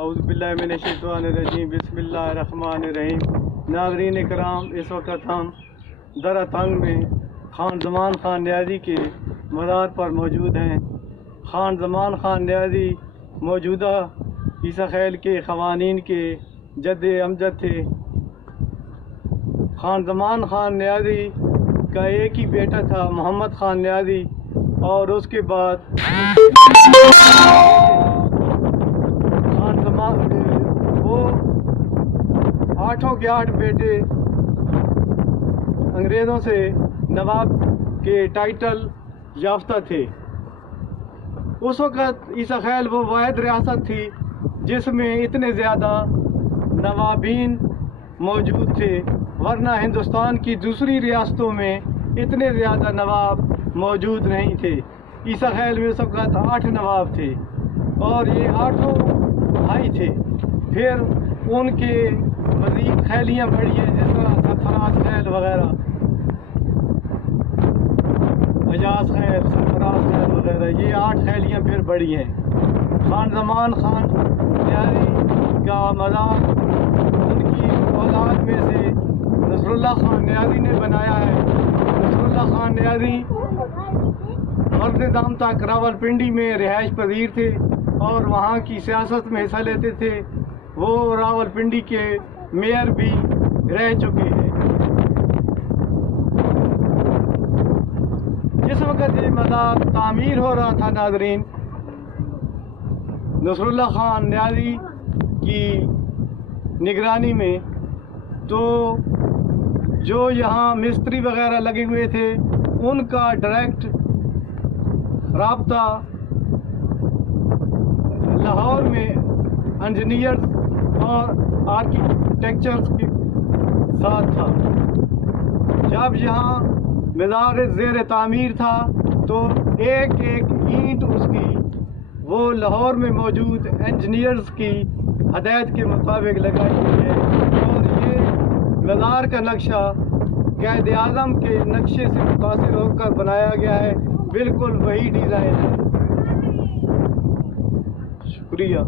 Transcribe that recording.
اعوذ باللہ من الشیطان الرجیم بسم اللہ الرحمن الرحیم۔ ناظرین کرام، اس وقت ہم درہ تنگ میں خان زمان خان نیازی کے مزار پر موجود ہیں۔ خان زمان خان نیازی موجودہ عیسیٰ خیل کے قوانین کے جد امجد تھے۔ خان زمان خان نیازی کا ایک ہی بیٹا تھا، محمد خان نیازی، اور اس کے بعد وہ 8 کے 8 بیٹے انگریزوں سے نواب کے ٹائٹل یافتہ تھے۔ اس وقت عیسیٰ خیل وہ واحد ریاست تھی جس میں اتنے زیادہ نوابین موجود تھے، ورنہ ہندوستان کی دوسری ریاستوں میں اتنے زیادہ نواب موجود نہیں تھے۔ عیسیٰ خیل میں اس وقت 8 نواب تھے اور یہ 8 بھائی تھے۔ پھر ان کے مزید خیلیاں بڑھی ہیں، جس طرح سرفراز خیل وغیرہ، اعجاز خیل، سرفراز خیل وغیرہ، یہ 8 خیلیاں پھر بڑھی ہیں۔ خان زمان خان نیازی کا مزار ان کی اولاد میں سے نصر اللہ خان نیازی نے بنایا ہے۔ نصر اللہ خان نیازی مرد دام تک راول پنڈی میں رہائش پذیر تھے اور وہاں کی سیاست میں حصہ لیتے تھے۔ وہ راول پنڈی کے میئر بھی رہ چکے ہیں۔ جس وقت یہ مزار تعمیر ہو رہا تھا، ناظرین، نصر اللہ خان نیازی کی نگرانی میں، تو جو یہاں مستری وغیرہ لگے ہوئے تھے ان کا ڈائریکٹ رابطہ لاہور میں انجینئرز اور آرکیٹیکچرز کے ساتھ تھا۔ جب یہاں مزار زیر تعمیر تھا تو ایک ایک اینٹ اس کی وہ لاہور میں موجود انجینئرز کی ہدایت کے مطابق لگائی ہوئی ہے، اور یہ مزار کا نقشہ قائد اعظم کے نقشے سے متاثر ہو کر بنایا گیا ہے، بالکل وہی ڈیزائن ہے۔ شکریہ۔